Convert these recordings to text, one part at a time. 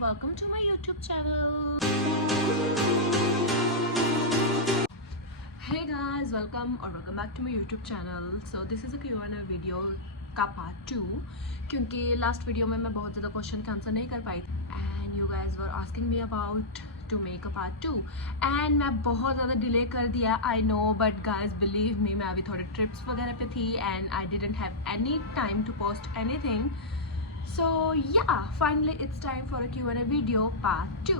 welcome to my YouTube channel. Hey guys, welcome back to my YouTube channel. So this is a Q&A video का part 2 क्योंकि last video में मैं बहुत ज़्यादा question का answer नहीं कर पाई and you guys were asking me about to make a part 2 and मैं बहुत ज़्यादा delay कर दिया I know, but guys believe me, मैं अभी थोड़े trips वगैरह पे थी and I didn't have any time to post anything. So yeah, finally it's time for a Q&A video part 2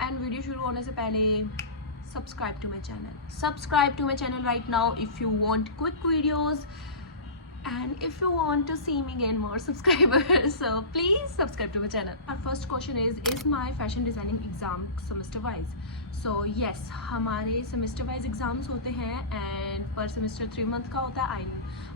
and video शुरू होने से पहले subscribe to my channel right now if you want quick videos and if you want to see me gain more subscribers. So please subscribe to my channel. Our first question is my fashion designing exam semester wise? So yes, हमारे semester wise exams होते हैं and per semester 3 month का होता है.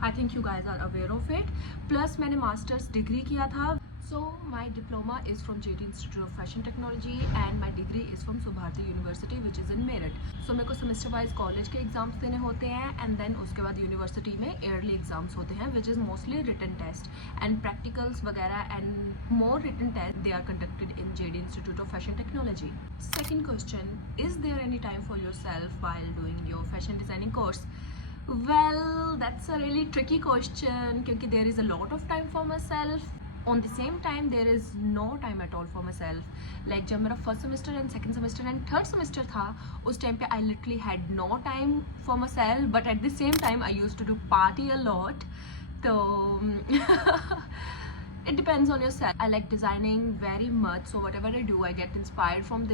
I think you guys are aware of it. Plus मैंने masters degree किया था. So my diploma is from JT Institute of Fashion Technology and my degree is from Subharti University which is in Meerut. So मेरे को semester wise college के exams देने होते हैं and then उसके बाद university में yearly exams होते हैं which is mostly written test and practicals वगैरह and more written test they are conducted in JT Institute of Fashion Technology. Second question, is there any time for yourself while doing your fashion designing course? Well, that's a really tricky question क्योंकि there is a lot of time for myself. On the same time there is no time at all for myself. Like जब मेरा first semester and second semester and third semester था उस time पे I literally had no time for myself, but at the same time I used to do party a lot. So it depends on yourself. I like designing very much, so whatever I do I get inspired from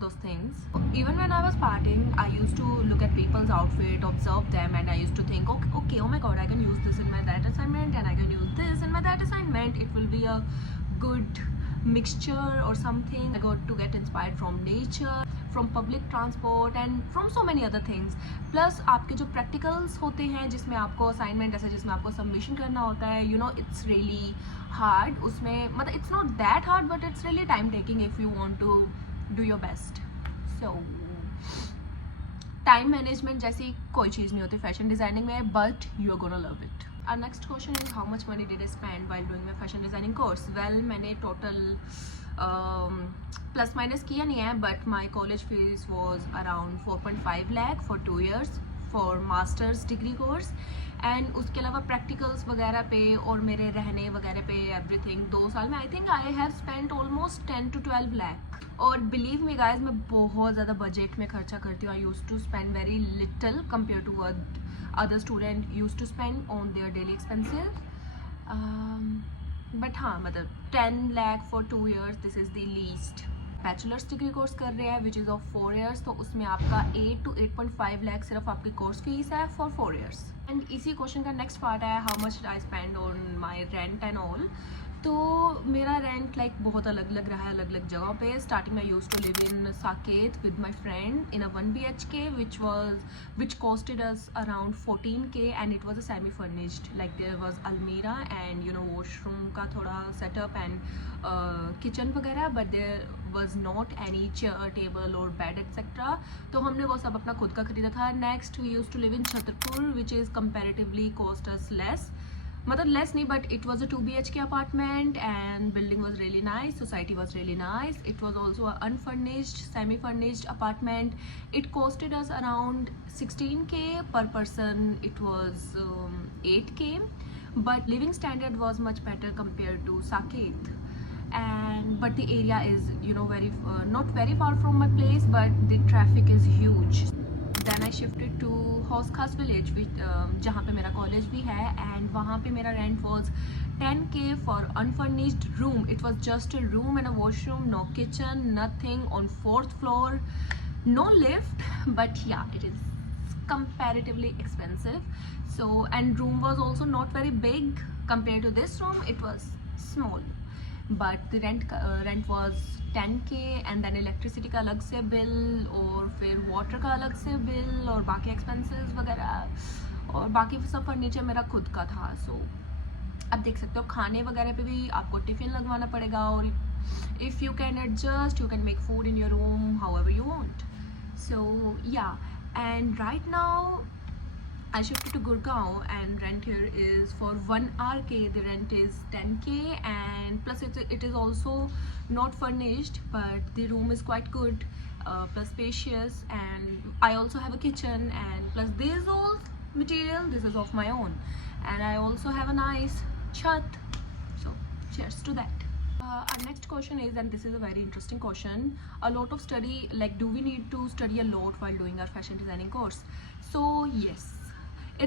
those things. Even when I was partying I used to look at people's outfit, observe them, and I used to think okay, oh my god, I can use this in my that assignment and I can use this in my that assignment. It will be a good mixture or something. I got to get inspired from nature, from public transport and from so many other things. Plus आपके जो practicals होते हैं जिसमें आपको assignment ऐसा जिसमें आपको submission करना होता है, you know, it's really hard. उसमें मतलब it's not that hard but it's really time taking if you want to do your best. So time management जैसी कोई चीज़ नहीं होती fashion designing में, but you're gonna love it. Our next question is how much money did I spend while doing my fashion designing course? Well, मैंने total plus minus किया नहीं है, but my college fees was around 4.5 lakh for 2 years for masters degree course and उसके अलावा practicals वगैरह पे और मेरे रहने वगैरह पे everything 2 साल में I think I have spent almost 10 to 12 lakh. और believe me guys, मैं बहुत ज़्यादा बजट में खर्चा करती हूँ. I used to spend very little compared to what other student used to spend on their daily expenses. But हाँ मतलब 10 lakh for 2 years, this is the least. Bachelors degree course कर रहे हैं विच इज़ ऑफ 4 years, तो उसमें आपका 8 to 8.5 lakh सिर्फ आपकी कोर्स फीस है फॉर 4 years. एंड इसी क्वेश्चन का नेक्स्ट पार्ट है how much I spend on my rent and all. तो मेरा रेंट लाइक बहुत अलग अलग रहा है अलग अलग जगह पे. स्टार्टिंग में use to live in Saket with my friend in a 1 BHK which costed us around 14K and it was a semi furnished, like there was almirah and you know washroom का थोड़ा setup and kitchen वगैरह, but there was not any chair table or bed etc. तो हमने वो सब अपना खुद का खरीदा था. Next we used to live in Chhatarpur which is comparatively cost us less, मतलब less नहीं, but it was a 2 BHK apartment and building was really nice, society was really nice. It was also a unfurnished semi furnished apartment. It costed us around 16K per person. It was 8K, but living standard was much better compared to Saket. And but the area is, you know, very not very far from my place, but the traffic is huge. Then I shifted to Haus Khas village which जहाँ पे मेरा college भी है and वहाँ पे मेरा rent was 10K for unfurnished room. It was just a room and a washroom, no kitchen, nothing, on 4th floor, no lift, but yeah, it is comparatively expensive. So and room was also not very big compared to this room, it was small, but the rent was 10K and then electricity का अलग से bill और फिर water का अलग से bill और बाकी एक्सपेंसेस वगैरह और बाकी सब फर्नीचर मेरा खुद का था. सो अब देख सकते हो खाने वगैरह पे भी आपको टिफ़िन लगवाना पड़ेगा और if you can adjust you can make food in your room however you want. So yeah and right now I shifted to Gurgaon and rent here is for 1 RK, the rent is 10k, and plus it is also not furnished, but the room is quite good, plus spacious, and I also have a kitchen, and plus this all material, this is of my own, and I also have a nice chat. So cheers to that. Our next question is, and this is a very interesting question, a lot of study, like do we need to study a lot while doing our fashion designing course? So yes,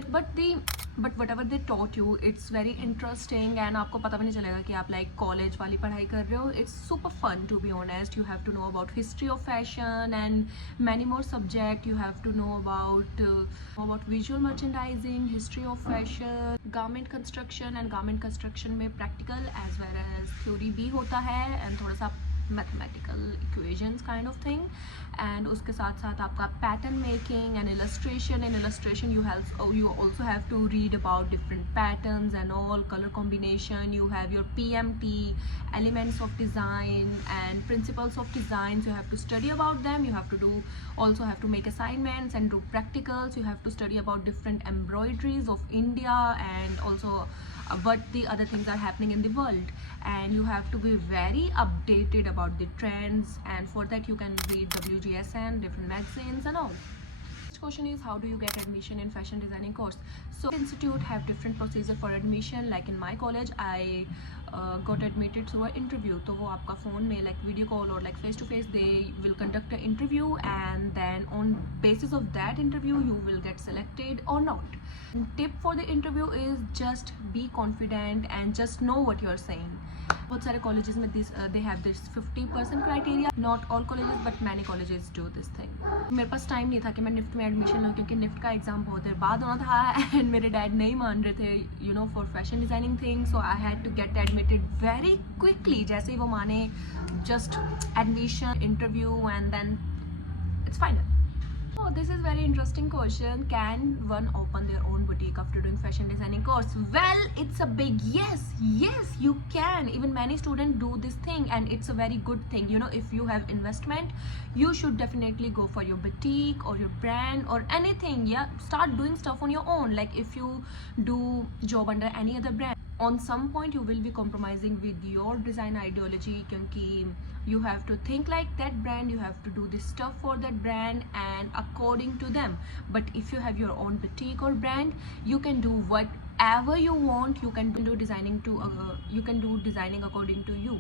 but whatever they taught you, it's very interesting, and आपको पता भी नहीं चलेगा कि आप like college वाली पढ़ाई कर रहे हो. It's super fun, to be honest. You have to know about history of fashion and many more subject. You have to know about visual merchandising, history of fashion, garment construction, and garment construction में practical as well as theory भी होता है, and थोड़ा सा mathematical equations kind of thing, and उसके साथ साथ आपका pattern making and illustration. In illustration you also have to read about different patterns and all, color combination. You have your PMT, elements of design and principles of design, so you have to study about them. You also have to make assignments and do practicals. You have to study about different embroideries of India, and also what the other things are happening in the world, and you have to be very updated about the trends, and for that you can read WGSN, different magazines and all. Next question is, how do you get admission in fashion designing course? So institute have different procedure for admission. Like in my college I got admitted through an interview. तो वो आपका phone में like video call or like face to face they will conduct an interview, and then on basis of that interview you will get selected or not. Tip for the interview is just be confident and just know what you are saying. बहुत सारे colleges में they have this 50% criteria. Not all colleges but many colleges do this thing. मेरे पास time नहीं था कि मैं NIFT में admission लूँ, क्योंकि निफ्ट का एग्ज़ाम बहुत देर बाद होना था, एंड मेरे डैड नहीं मान रहे थे for fashion designing thing. So I had to get admitted very quickly. जैसे ही वो माने, just admission, interview, and then it's final. Oh, this is very interesting question. Can one open their own boutique after doing fashion designing course? Well, it's a big yes. Yes, you can. Even many students do this thing, and it's a very good thing. If you have investment, you should definitely go for your boutique or your brand or anything. Yeah, start doing stuff on your own. Like if you do job under any other brand, on some point you will be compromising with your design ideology, क्योंकि you have to think like that brand, you have to do this stuff for that brand and according to them. But if you have your own boutique or brand, you can do whatever you want. You can do designing according to you,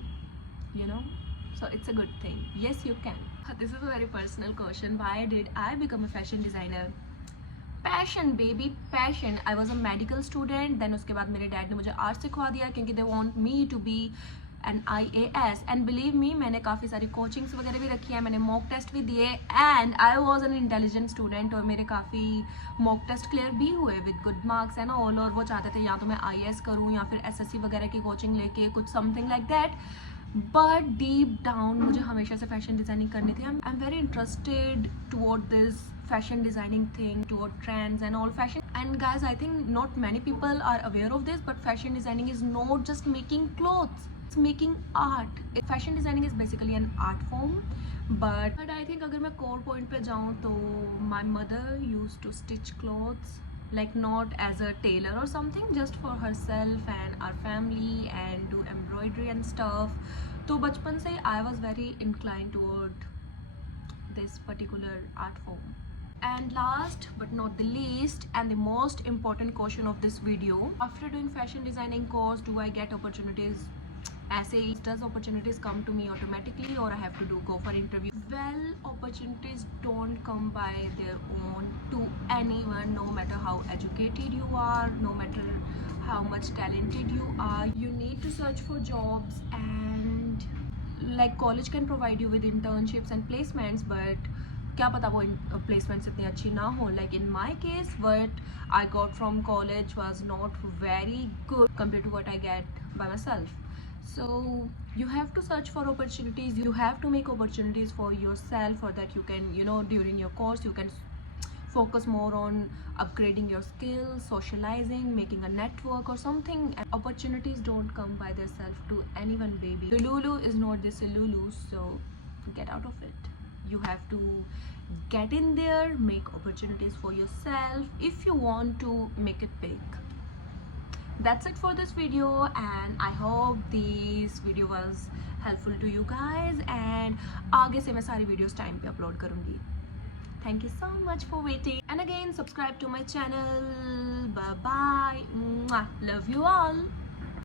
so it's a good thing. Yes, you can. This is a very personal question. Why did I become a fashion designer? Passion baby, passion. I was a medical student, then उसके बाद मेरे dad ने मुझे art सिखवा दिया, क्योंकि they want me to be an IAS. And believe me, मैंने काफ़ी सारी कोचिंग्स वगैरह भी रखी है, मैंने मॉक टेस्ट भी दिए, and I was an intelligent student, और मेरे काफ़ी मॉक टेस्ट क्लियर भी हुए with good marks and all. और वो चाहते थे या तो मैं IAS करूँ या फिर SSC वगैरह की कोचिंग लेके कुछ something like that. But deep down मुझे हमेशा से फैशन डिज़ाइनिंग करनी थी. I am very interested toward this fashion designing thing, toward trends and all fashion. And guys, I think not many people are aware of this, but fashion designing is not just making clothes, it's making art. Fashion designing is basically an art form, but I think अगर मैं core point पे जाऊँ तो my mother used to stitch clothes, like not as a tailor or something, just for herself and our family, and do embroidery and stuff. तो बचपन से I was very inclined toward this particular art form. And last but not the least, and the most important question of this video, after doing fashion designing course, do I get opportunities? ऐसे ही does opportunities come to me automatically, or I have to go for interview? Well, opportunities don't come by their own to anyone, no matter how educated you are, no matter how much talented you are. You need to search for jobs, and like college can provide you with internships and placements, but क्या पता वो placements इतनी अच्छी ना हो. Like in my case, what I got from college was not very good compared to what I get by myself. So you have to search for opportunities, you have to make opportunities for yourself, for that you can, during your course you can focus more on upgrading your skills, socializing, making a network or something. And opportunities don't come by themselves to anyone, baby. The Lulu is not this Lulu, so get out of it. You have to get in there, make opportunities for yourself if you want to make it big. That's it for this video, and I hope this video was helpful to you guys, and आगे से मैं सारी videos time पे upload करूँगी. Thank you so much for waiting, and again subscribe to my channel. Bye bye. Mwah. Love you all.